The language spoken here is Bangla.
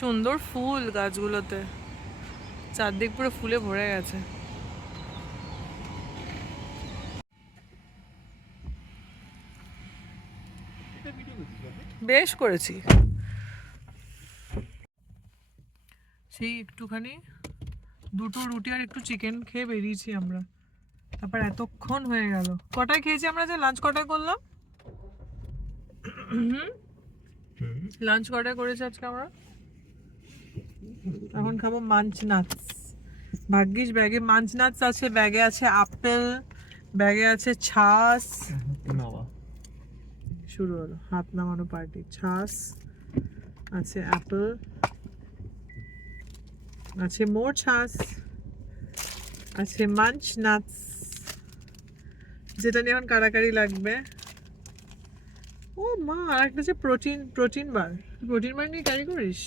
সুন্দর ফুল গাছগুলোতে, চারদিক পুরো ফুলে ভরে গেছে। বেশ করেছি। সেই একটুখানি দুটো রুটি আর একটু চিকেন খেয়ে বেরিয়েছি আমরা, তারপর এতক্ষণ হয়ে গেল। কটায় খেয়েছি আমরা, যে লাঞ্চ কটায় করলাম? লাঞ্চ কটায় করেছি আজকে আমরা? এখন খাবো মাঞ্চ নাটস। ভাগ্যিস ব্যাগে মাঞ্চ নাটস আছে, ব্যাগে আছে আপেল, ব্যাগে আছে ছাস। শুরু হলো হাত নামানো পার্টি। ছাস আছে, অ্যাপেল আছে, মোর ছাস আছে, মাঞ্চ নাটস, যেটা নিয়ে এখন কারাকারি লাগবে। ও মা, আর একটা যে প্রোটিন বার নিয়ে ক্যারি করিস?